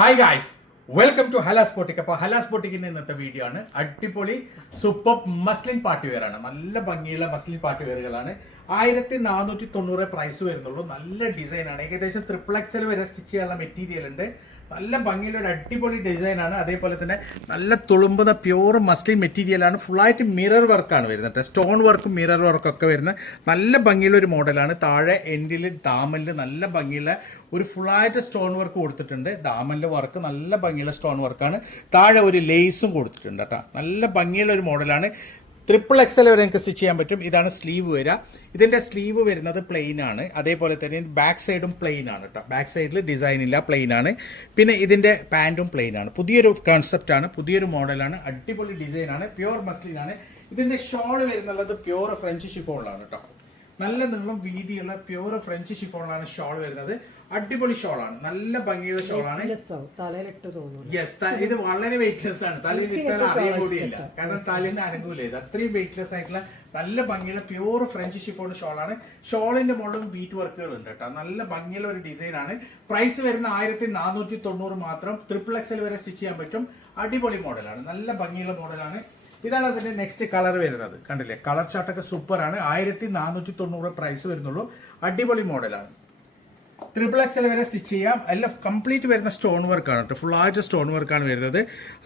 Hi guys, welcome to Hala's boutique. അപ്പോൾ ഹലാസ് ബോട്ടിക്കിന്റെ ഇന്നത്തെ video ആണ്. അടിപൊളി സൂപ്പർ മസ്ലിൻ പാർട്ടി വെയർ ആണ്. നല്ല ഭംഗിയുള്ള മസ്ലിൻ പാർട്ടി വെയറുകളാണ്. 1490 പ്രൈസ് വരുന്നുള്ളൂ. നല്ല ഡിസൈൻ ആണ്. ഏകദേശം XXL വരെ സ്റ്റിച്ച് ചെയ്യാനുള്ള മെറ്റീരിയൽ ഉണ്ട്. നല്ല ഭംഗിയുള്ള ഒരു അടിപൊളി ഡിസൈൻ ആണ്. അതേപോലെ തന്നെ നല്ല തുളുമ്പുന്ന പ്യൂർ മസ്ലിൻ മെറ്റീരിയൽ ആണ്. ഫുള്ളായിട്ട് മിറർ വർക്കാണ് വരുന്നത്. സ്റ്റോൺ വർക്കും മിറർ വർക്കും ഒക്കെ വരുന്ന നല്ല ഭംഗിയുള്ള ഒരു മോഡലാണ്. താഴെ എൻഡിൽ ദാമനിൽ നല്ല ഭംഗിയുള്ള ഒരു ഫുള്ളായിട്ട് സ്റ്റോൺ വർക്ക് കൊടുത്തിട്ടുണ്ട്. ദാമനിലെ വർക്ക് നല്ല ഭംഗിയുള്ള സ്റ്റോൺ വർക്കാണ്. താഴെ ഒരു ലേസും കൊടുത്തിട്ടുണ്ട് കേട്ടോ. നല്ല ഭംഗിയുള്ള ഒരു മോഡലാണ്. XXL വരെ എനിക്ക് സ്റ്റിച്ച് ചെയ്യാൻ പറ്റും. ഇതാണ് സ്ലീവ് വരിക. ഇതിന്റെ സ്ലീവ് വരുന്നത് പ്ലെയിൻ ആണ്. അതേപോലെ തന്നെ ബാക്ക് സൈഡും പ്ലെയിൻ ആണ് കേട്ടോ. ബാക്ക് സൈഡിൽ ഡിസൈൻ ഇല്ല, പ്ലെയിൻ ആണ്. പിന്നെ ഇതിന്റെ പാൻറ്റും പ്ലെയിൻ ആണ്. പുതിയൊരു കോൺസെപ്റ്റ് ആണ്, പുതിയൊരു മോഡലാണ്. അടിപൊളി ഡിസൈൻ ആണ്. പ്യൂർ മസ്ലിൻ ആണ്. ഇതിന്റെ ഷോൾ വരുന്നുള്ളത് പ്യൂർ ഫ്രഞ്ച് ഷിഫോണിലാണ് കേട്ടോ. നല്ല നീളം വീതിയുള്ള പ്യൂർ ഫ്രഞ്ച് ഷിഫോണിലാണ് ഷോൾ വരുന്നത്. അടിപൊളി ഷോളാണ്. നല്ല ഭംഗിയുള്ള ഷോളാണ്. യെസ്, ഇത് വളരെ വെയിറ്റ്ലെസ് ആണ്. തലയിൽ ഇട്ടാൽ അറിയാൻ കൂടിയില്ല, കാരണം തലേന്ന് അനങ്ങൂല. ഇത് അത്രയും വെയിറ്റ്ലെസ് ആയിട്ടുള്ള നല്ല ഭംഗിയുള്ള പ്യൂർ ഫ്രഞ്ച് ഷിഫോൺ ഷോളാണ്. ഷോളിന്റെ മുകളിലും ബീറ്റ് വർക്കുകൾ ഉണ്ട് കേട്ടോ. നല്ല ഭംഗിയുള്ള ഒരു ഡിസൈൻ ആണ്. പ്രൈസ് വരുന്ന 1490 മാത്രം. XXL വരെ സ്റ്റിച്ച് ചെയ്യാൻ പറ്റും. അടിപൊളി മോഡലാണ്. നല്ല ഭംഗിയുള്ള മോഡലാണ്. ഇതാണ് അതിന്റെ നെക്സ്റ്റ് കളർ വരുന്നത്. കണ്ടില്ലേ, കളർ ചാർട്ടൊക്കെ സൂപ്പർ ആണ്. 1490 പ്രൈസ് വരുന്നുള്ളൂ. അടിപൊളി മോഡലാണ്. XXL വരെ സ്റ്റിച്ച് ചെയ്യാം. എല്ലാം കംപ്ലീറ്റ് വരുന്ന സ്റ്റോൺ വർക്കാണ് കേട്ടോ. ഫുള്ളായിട്ട് സ്റ്റോൺ വർക്കാണ് വരുന്നത്.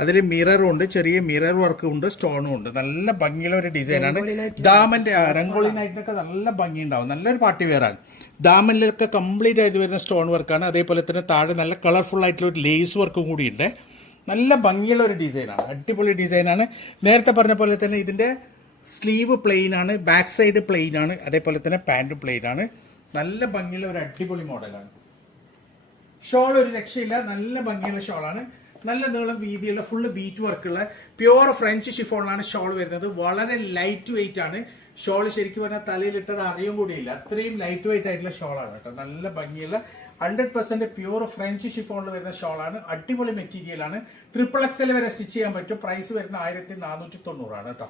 അതിൽ മിററും ഉണ്ട്, ചെറിയ മിറർ വർക്കും ഉണ്ട്, സ്റ്റോണും ഉണ്ട്. നല്ല ഭംഗിയുള്ള ഒരു ഡിസൈനാണ്. ദാമന്റെ രംഗോളി നൈറ്റിനൊക്കെ നല്ല ഭംഗി ഉണ്ടാവും. നല്ലൊരു പാർട്ടി വെയർ ആണ്. ദാമനിലൊക്കെ കംപ്ലീറ്റ് ആയിട്ട് വരുന്ന സ്റ്റോൺ വർക്കാണ്. അതേപോലെ തന്നെ താഴെ നല്ല കളർഫുൾ ആയിട്ടുള്ള ഒരു ലേസ് വർക്കും കൂടി ഉണ്ട്. നല്ല ഭംഗിയുള്ള ഒരു ഡിസൈനാണ്. അടിപൊളി ഡിസൈനാണ്. നേരത്തെ പറഞ്ഞ പോലെ തന്നെ ഇതിന്റെ സ്ലീവ് പ്ലെയിൻ ആണ്, ബാക്ക് സൈഡ് പ്ലെയിൻ ആണ്, അതേപോലെ തന്നെ പാൻറ് പ്ലെയിൻ ആണ്. നല്ല ഭംഗിയുള്ള ഒരു അടിപൊളി മോഡലാണ്. ഷോൾ ഒരു രക്ഷയില്ല. നല്ല ഭംഗിയുള്ള ഷോളാണ്. നല്ല നീളം വീതിയുള്ള ഫുള്ള് ബീറ്റ് വർക്കുള്ള പ്യൂർ ഫ്രഞ്ച് ഷിഫോണിലാണ് ഷോൾ വരുന്നത്. വളരെ ലൈറ്റ് വെയിറ്റ് ആണ് ഷോൾ. ശരിക്കും പറഞ്ഞാൽ തലയിലിട്ടത് അറിയും കൂടിയില്ല, അത്രയും ലൈറ്റ് വെയിറ്റ് ആയിട്ടുള്ള ഷോളാണ് കേട്ടോ. നല്ല ഭംഗിയുള്ള 100% പ്യൂർ ഫ്രഞ്ച് ഷിഫോണിൽ വരുന്ന ഷോളാണ്. അടിപൊളി മെറ്റീരിയൽ ആണ്. XXL വരെ സ്റ്റിച്ച് ചെയ്യാൻ പറ്റും. പ്രൈസ് വരുന്ന 1490 ആണ് കേട്ടോ.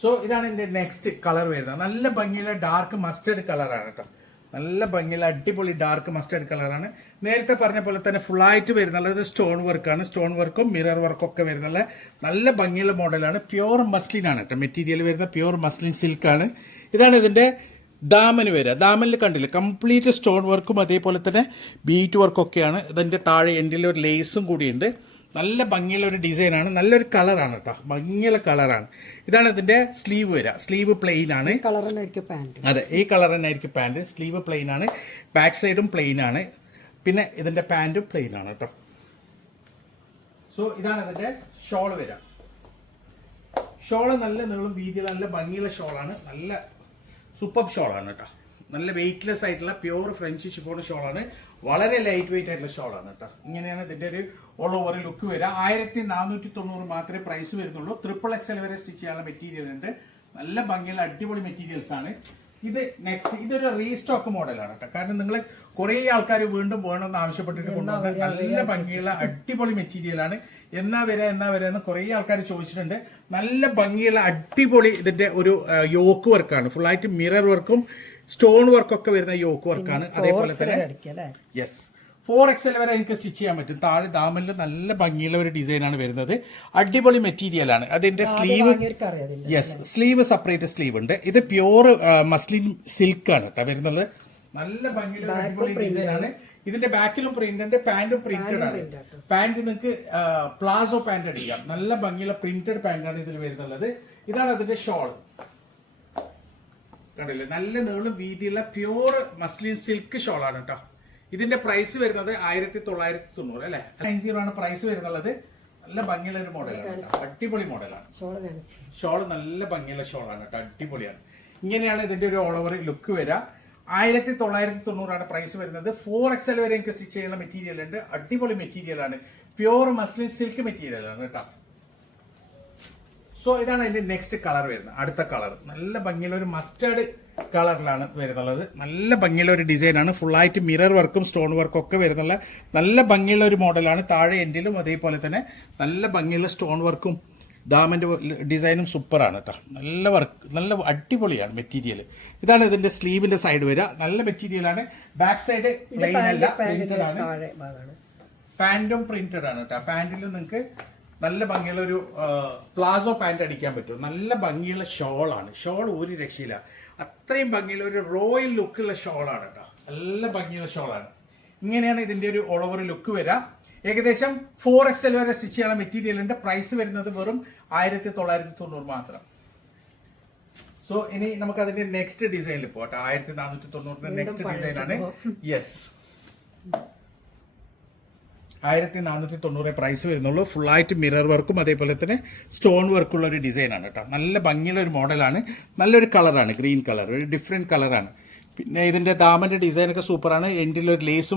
സോ ഇതാണ് ഇതിന്റെ നെക്സ്റ്റ് കളർ വരുന്നത്. നല്ല ഭംഗിയുള്ള ഡാർക്ക് മസ്റ്റേർഡ് കളറാണ് കേട്ടോ. നല്ല ഭംഗിയുള്ള അടിപൊളി ഡാർക്ക് മസ്റ്റേർഡ് കളറാണ്. നേരത്തെ പറഞ്ഞ പോലെ തന്നെ ഫുള്ളായിട്ട് വരുന്നുള്ളത് സ്റ്റോൺ വർക്കാണ്. സ്റ്റോൺ വർക്കും മിറർ വർക്കും ഒക്കെ വരുന്നുള്ള നല്ല ഭംഗിയുള്ള മോഡലാണ്. പ്യൂർ മസ്ലിൻ ആണ് കേട്ടോ. മെറ്റീരിയൽ വരുന്ന പ്യൂർ മസ്ലിൻ സിൽക്കാണ്. ഇതാണ് ഇതിന്റെ ദാമന് വരിക. ദാമനിൽ കണ്ടില്ല, കംപ്ലീറ്റ് സ്റ്റോൺ വർക്കും അതേപോലെ തന്നെ ബീറ്റ് വർക്കും ഒക്കെയാണ്. ഇതിന്റെ താഴെ എൻഡിൽ ഒരു ലേസും കൂടിയുണ്ട്. നല്ല ഭംഗിയുള്ള ഒരു ഡിസൈനാണ്. നല്ലൊരു കളറാണ് കേട്ടോ. ഭംഗിയുള്ള കളറാണ്. ഇതാണ് ഇതിന്റെ സ്ലീവ് വരിക. സ്ലീവ് പ്ലെയിൻ ആണ്. അതെ, ഈ കളർ തന്നെ ആയിരിക്കും പാൻറ്. സ്ലീവ് പ്ലെയിൻ ആണ്. ബാക്ക് സൈഡും പ്ലെയിൻ ആണ്. പിന്നെ ഇതിന്റെ പാൻറ്റും പ്ലെയിൻ ആണ് കേട്ടോ. സോ ഇതാണ് ഇതിന്റെ ഷോൾ വരിക. ഷോള് നല്ല നീളം വീതിയുള്ള നല്ല ഭംഗിയുള്ള ഷോളാണ്. നല്ല സൂപ്പർ ഷോളാണ് കേട്ടോ. നല്ല വെയിറ്റ്ലെസ് ആയിട്ടുള്ള പ്യൂർ ഫ്രഞ്ച് ഷിഫോൺ ഷോളാണ്. വളരെ ലൈറ്റ് വെയിറ്റ് ആയിട്ടുള്ള ഷോളാണ് കേട്ടോ. ഇങ്ങനെയാണ് ഇതിന്റെ ഒരു ഓൾ ഓവർ ലുക്ക് വരിക. 1490 മാത്രമേ പ്രൈസ് വരുന്നുള്ളൂ. XXL വരെ സ്റ്റിച്ച് ചെയ്യാനുള്ള മെറ്റീരിയൽ ഉണ്ട്. നല്ല ഭംഗിയുള്ള അടിപൊളി മെറ്റീരിയൽസ് ആണ്. ഇത് നെക്സ്റ്റ് ഇതൊരു റീസ്റ്റോക്ക് മോഡലാണ് കേട്ടോ. കാരണം നിങ്ങൾ കുറേ ആൾക്കാർ വീണ്ടും വേണമെന്ന് ആവശ്യപ്പെട്ടിട്ട് കൊണ്ടുവന്ന നല്ല ഭംഗിയുള്ള അടിപൊളി മെറ്റീരിയൽ ആണ്. എന്നാ വരെ എന്ന് കുറേ ആൾക്കാർ ചോദിച്ചിട്ടുണ്ട്. നല്ല ഭംഗിയുള്ള അടിപൊളി ഇതിന്റെ ഒരു യോക്ക് വർക്കാണ്. ഫുള്ളായിട്ട് മിറർ വർക്കും സ്റ്റോൺ വർക്കൊക്കെ വരുന്ന യോക്ക് വർക്കാണ്. അതേപോലെ തന്നെ യെസ്, 4XL വരെ എനിക്ക് സ്റ്റിച്ച് ചെയ്യാൻ പറ്റും. താഴെ ദാമനിൽ നല്ല ഭംഗിയുള്ള ഒരു ഡിസൈനാണ് വരുന്നത്. അടിപൊളി മെറ്റീരിയൽ ആണ്. അതിന്റെ sleeve, yes, sleeve separate sleeve ഉണ്ട്. ഇത് പ്യൂർ മസ്ലിൻ സിൽക്ക് ആണ് കേട്ടോ വരുന്നത്. നല്ല ഭംഗിയുള്ള അടിപൊളി ഡിസൈൻ ആണ്. ഇതിന്റെ ബാക്കിലും പ്രിന്റ് ഉണ്ട്, പാന്റും പ്രിന്റഡ് ആണ്. പാന്റ് നിങ്ങൾക്ക് പ്ലാസോ പാന്റ് അടിക്കാം. നല്ല ഭംഗിയുള്ള പ്രിന്റഡ് പാന്റാണ് ഇതിൽ വരുന്നുള്ളത്. ഇതാണ് അതിന്റെ ഷോൾ. കണ്ടില്ലേ, നല്ല നീളം വീതിയുള്ള പ്യൂർ മസ്ലിൻ സിൽക്ക് ഷോളാണ് കേട്ടോ. ഇതിന്റെ പ്രൈസ് വരുന്നത് 1990 അല്ലെ, 90 ആണ് പ്രൈസ് വരുന്നുള്ളത്. നല്ല ഭംഗിയുള്ള ഒരു മോഡലാണ്. അടിപൊളി മോഡലാണ്. ഷോള് നല്ല ഭംഗിയുള്ള ഷോളാണ് കേട്ടോ. അടിപൊളിയാണ്. ഇങ്ങനെയാണ് ഇതിന്റെ ഒരു ഓൾ ഓവർ ലുക്ക് വരിക. 1990 ആണ് പ്രൈസ് വരുന്നത്. 4XL വരെ എനിക്ക് സ്റ്റിച്ച് ചെയ്യുന്ന മെറ്റീരിയൽ ഉണ്ട്. അടിപൊളി മെറ്റീരിയൽ ആണ്. പ്യൂർ മസ്ലിൻ സിൽക്ക് മെറ്റീരിയൽ ആണ് കേട്ടോ. സോ ഇതാണ് അതിന്റെ നെക്സ്റ്റ് കളർ വരുന്നത്. അടുത്ത കളർ നല്ല ഭംഗിയുള്ള ഒരു മസ്റ്റേർഡ് കളറിലാണ് വരുന്നുള്ളത്. നല്ല ഭംഗിയുള്ള ഒരു ഡിസൈനാണ്. ഫുള്ളായിട്ട് മിറർ വർക്കും സ്റ്റോൺ വർക്കും ഒക്കെ വരുന്നുള്ള നല്ല ഭംഗിയുള്ള ഒരു മോഡലാണ്. താഴെ എൻഡിലും അതേപോലെ തന്നെ നല്ല ഭംഗിയുള്ള സ്റ്റോൺ വർക്കും ദാമൻ്റെ ഡിസൈനും സൂപ്പറാണ് കേട്ടോ. നല്ല വർക്ക്, നല്ല അടിപൊളിയാണ് മെറ്റീരിയൽ. ഇതാണ് ഇതിന്റെ സ്ലീവിന്റെ സൈഡ് വരിക. നല്ല മെറ്റീരിയലാണ്. ബാക്ക് സൈഡ് പ്ലെയിൻ അല്ല, പ്രിന്റഡ് ആണ്. പാന്റും പ്രിന്റഡ് ആണ് കേട്ടോ. പാന്റിൽ നിങ്ങൾക്ക് നല്ല ഭംഗിയുള്ള ഒരു പ്ലാസോ പാന്റ് അടിക്കാൻ പറ്റും. നല്ല ഭംഗിയുള്ള ഷോളാണ്. ഷോൾ ഒരു രക്ഷയില്ല, അത്രയും ഭംഗിയുള്ള ഒരു റോയൽ ലുക്കുള്ള ഷോളാണ് കേട്ടോ. നല്ല ഭംഗിയുള്ള ഷോളാണ്. ഇങ്ങനെയാണ് ഇതിന്റെ ഒരു ഓൾ ഓവർ ലുക്ക് വരാം. ഏകദേശം 4XL വരെ സ്റ്റിച്ച് ചെയ്യണ മെറ്റീരിയലിന്റെ പ്രൈസ് വരുന്നത് വെറും 1990 മാത്രം. സോ ഇനി നമുക്ക് അതിന്റെ നെക്സ്റ്റ് ഡിസൈനിൽ പോട്ടെ. 1490 നെക്സ്റ്റ് ഡിസൈൻ ആണ്. യെസ്, 1490 പ്രൈസ് വരുന്നുള്ളൂ. ഫുള്ളായിട്ട് മിറർ വർക്കും അതേപോലെ തന്നെ സ്റ്റോൺ വർക്കുള്ള ഒരു ഡിസൈനാണ് കേട്ടോ. നല്ല ഭംഗിയുള്ള ഒരു മോഡലാണ്. നല്ലൊരു കളറാണ്, ഗ്രീൻ കളർ, ഒരു ഡിഫറെൻറ്റ് കളറാണ്. പിന്നെ ഇതിൻ്റെ ദാമൻ്റെ ഡിസൈനൊക്കെ സൂപ്പറാണ്. എൻഡിലൊരു ലേസ്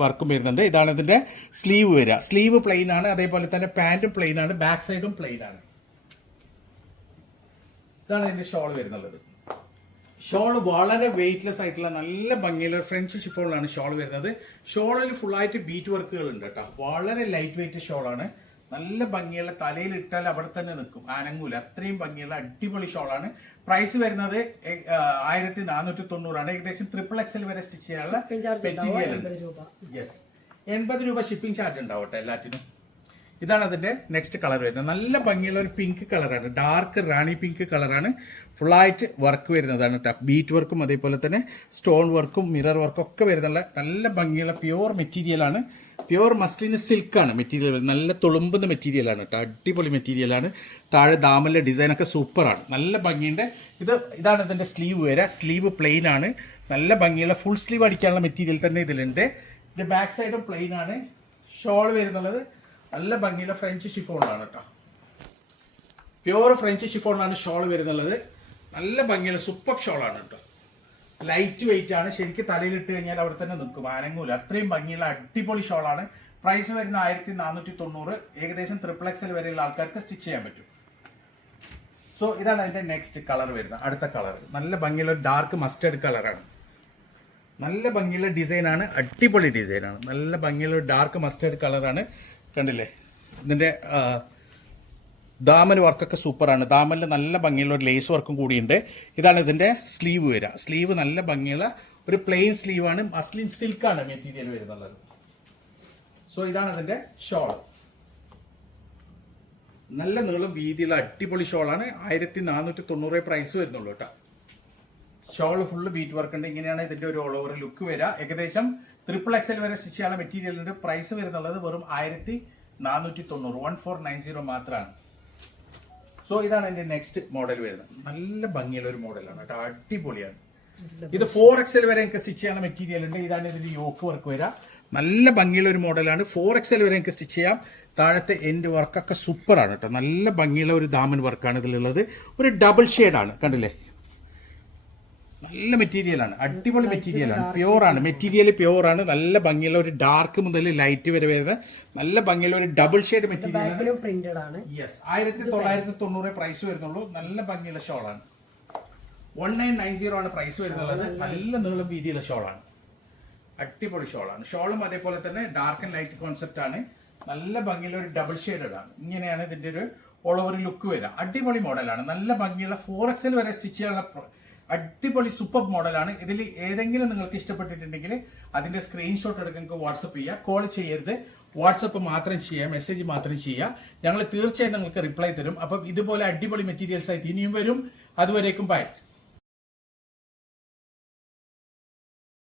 വർക്കും വരുന്നുണ്ട്. ഇതാണ് ഇതിൻ്റെ സ്ലീവ് വരിക. സ്ലീവ് പ്ലെയിൻ ആണ്, അതേപോലെ തന്നെ പാൻറ്റും പ്ലെയിൻ ആണ്, ബാക്ക് സൈഡും പ്ലെയിൻ ആണ്. ഇതാണ് ഇതിൻ്റെ ഷോൾ വരുന്നത്. ഷോൾ വളരെ വെയിറ്റ്ലെസ് ആയിട്ടുള്ള നല്ല ഭംഗിയുള്ള ഫ്രഞ്ച് ഷിഫോണിലാണ് ഷോൾ വരുന്നത്. ഷോളിൽ ഫുള്ളായിട്ട് ബീറ്റ് വർക്കുകൾ ഉണ്ട് കേട്ടോ. വളരെ ലൈറ്റ് വെയിറ്റ് ഷോളാണ്. നല്ല ഭംഗിയുള്ള, തലയിൽ ഇട്ടാൽ അവിടെ തന്നെ നിൽക്കും, അനങ്ങൂല, അത്രയും ഭംഗിയുള്ള അടിപൊളി ഷോളാണ്. പ്രൈസ് വരുന്നത് 1490 ആണ്. ഏകദേശം XXL വരെ സ്റ്റിച്ച് ചെയ്യാനുള്ള മെറ്റീരിയൽ ഉണ്ട്. യെസ്, 80 രൂപ ഷിപ്പിംഗ് ചാർജ് ഉണ്ടാവട്ടെ എല്ലാറ്റിനും. ഇതാണ് അതിന്റെ നെക്സ്റ്റ് കളർ വരുന്നത്. നല്ല ഭംഗിയുള്ള ഒരു പിങ്ക് കളറാണ്, ഡാർക്ക് റാണി പിങ്ക് കളറാണ്. ഫുള്ളായിട്ട് വർക്ക് വരുന്നതാണ് കേട്ടോ. ബീറ്റ് വർക്കും അതേപോലെ തന്നെ സ്റ്റോൺ വർക്കും മിറർ വർക്കും ഒക്കെ വരുന്നുള്ള നല്ല ഭംഗിയുള്ള പ്യുവർ മെറ്റീരിയലാണ്. പ്യുവർ മസ്ലിൻ സിൽക്കാണ് മെറ്റീരിയൽ. നല്ല തുളുമ്പുന്ന മെറ്റീരിയലാണ് കേട്ടോ. അടിപൊളി മെറ്റീരിയലാണ്. താഴെ ദാമലിലെ ഡിസൈനൊക്കെ സൂപ്പറാണ്. നല്ല ഭംഗിയുണ്ട്. ഇതാണ് ഇതിന്റെ സ്ലീവ് വരിക. സ്ലീവ് പ്ലെയിൻ ആണ്. നല്ല ഭംഗിയുള്ള ഫുൾ സ്ലീവ് അടിക്കാനുള്ള മെറ്റീരിയൽ തന്നെ ഇതിലുണ്ട്. ഇതിന്റെ ബാക്ക് സൈഡും പ്ലെയിൻ ആണ്. ഷോൾ വരുന്നുള്ളത് നല്ല ഭംഗിയുള്ള ഫ്രഞ്ച് ഷിഫോണിലാണ് കേട്ടോ. പ്യുവർ ഫ്രഞ്ച് ഷിഫോണിലാണ് ഷോൾ വരുന്നുള്ളത്. നല്ല ഭംഗിയുള്ള സൂപ്പർ ഷോളാണ് കേട്ടോ. ലൈറ്റ് വെയിറ്റ് ആണ്. ശരിക്കും തലയിലിട്ട് കഴിഞ്ഞാൽ അവിടെ തന്നെ നിൽക്കും, അനങ്ങൂല, അത്രയും ഭംഗിയുള്ള അടിപൊളി ഷോളാണ്. പ്രൈസ് വരുന്ന 1490. ഏകദേശം XXL വരെയുള്ള ആൾക്കാർക്ക് സ്റ്റിച്ച് ചെയ്യാൻ പറ്റും. സോ ഇതാണ് അതിന്റെ നെക്സ്റ്റ് കളർ വരുന്നത്. അടുത്ത കളർ നല്ല ഭംഗിയുള്ള ഡാർക്ക് മസ്റ്റേർഡ് കളറാണ്. നല്ല ഭംഗിയുള്ള ഡിസൈനാണ്, അടിപൊളി ഡിസൈനാണ്. നല്ല ഭംഗിയുള്ള ഡാർക്ക് മസ്റ്റേർഡ് കളറാണ്. കണ്ടില്ലേ, ഇതിന്റെ ദാമൻ വർക്കൊക്കെ സൂപ്പറാണ്. ദാമനിൽ നല്ല ഭംഗിയുള്ള ഒരു ലേസ് വർക്കും കൂടിയുണ്ട്. ഇതാണ് ഇതിന്റെ സ്ലീവ് വരിക. സ്ലീവ് നല്ല ഭംഗിയുള്ള ഒരു പ്ലെയിൻ സ്ലീവാണ്. മസ്ലിൻ സിൽക്കാണ് മെറ്റീരിയൽ വരുന്നുള്ളത്. സോ ഇതാണ് അതിന്റെ ഷോൾ. നല്ല നീളം വീതിയുള്ള അടിപൊളി ഷോളാണ്. 1490 പ്രൈസ് വരുന്നുള്ളൂ കേട്ടോ. ഷോൾ ഫുള്ള് ബീറ്റ് വർക്ക് ഉണ്ട്. ഇങ്ങനെയാണ് ഇതിന്റെ ഒരു ഓൾ ഓവർ ലുക്ക് വരിക. ഏകദേശം XXL വരെ സ്റ്റിച്ച് ചെയ്യാനുള്ള മെറ്റീരിയലിന്റെ പ്രൈസ് വരുന്നുള്ളത് വെറും 1490, 1490 മാത്രമാണ്. സോ ഇതാണ് എന്റെ നെക്സ്റ്റ് മോഡൽ വരുന്നത്. നല്ല ഭംഗിയുള്ള ഒരു മോഡലാണ് കേട്ടോ. അടിപൊളിയാണ്. ഇത് 4XL വരെ എനിക്ക് സ്റ്റിച്ച് ചെയ്യാനുള്ള മെറ്റീരിയൽ ഉണ്ട്. ഇതാണ് ഇതിന്റെ യോക്ക് വർക്ക് വരിക. നല്ല ഭംഗിയുള്ള ഒരു മോഡലാണ്. 4XL വരെ എനിക്ക് സ്റ്റിച്ച് ചെയ്യാം. താഴത്തെ എൻഡ് വർക്കൊക്കെ സൂപ്പറാണ് കേട്ടോ. നല്ല ഭംഗിയുള്ള ഒരു ദാമൻ വർക്കാണ് ഇതിലുള്ളത്. ഒരു ഡബിൾ ഷെയ്ഡാണ്, കണ്ടില്ലേ. നല്ല മെറ്റീരിയലാണ്, അടിപൊളി മെറ്റീരിയലാണ്. പ്യുവറാണ് മെറ്റീരിയൽ, പ്യുവറാണ്. നല്ല ഭംഗിയുള്ള ഒരു ഡാർക്ക് മുതൽ ലൈറ്റ് വരെ വരുന്ന നല്ല ഭംഗിയുള്ള ഒരു double shade material. Yes, 1990 price വരുന്നുള്ളൂ. നല്ല ഭംഗിയുള്ള ഷോളാണ്. 1990 ആണ് പ്രൈസ് വരുന്നുള്ളത്. നല്ല നീളം വീതിയുള്ള ഷോളാണ്, അടിപൊളി ഷോളാണ്. ഷോളും അതേപോലെ തന്നെ ഡാർക്ക് ആൻഡ് ലൈറ്റ് കോൺസെപ്റ്റ് ആണ്. നല്ല ഭംഗിയുള്ള ഒരു ഡബിൾ ഷെയ്ഡഡ് ആണ്. ഇങ്ങനെയാണ് ഇതിന്റെ ഒരു ഓൾ ഓവർ ലുക്ക് വരിക. അടിപൊളി മോഡലാണ്. നല്ല ഭംഗിയുള്ള 4XL വരെ സ്റ്റിച്ച് ചെയ്യാനുള്ള അടിപൊളി സൂപ്പർ മോഡലാണ്. ഇതിൽ ഏതെങ്കിലും നിങ്ങൾക്ക് ഇഷ്ടപ്പെട്ടിട്ടുണ്ടെങ്കിൽ അതിന്റെ സ്ക്രീൻഷോട്ട് എടുക്കാൻ നിങ്ങൾക്ക് വാട്സപ്പ് ചെയ്യുക. കോൾ ചെയ്യരുത്, വാട്സപ്പ് മാത്രം ചെയ്യുക, മെസ്സേജ് മാത്രം ചെയ്യുക. ഞങ്ങൾ തീർച്ചയായും നിങ്ങൾക്ക് റിപ്ലൈ തരും. അപ്പം ഇതുപോലെ അടിപൊളി മെറ്റീരിയൽസ് ആയിട്ട് ഇനിയും വരും. അതുവരേക്കും ബൈ.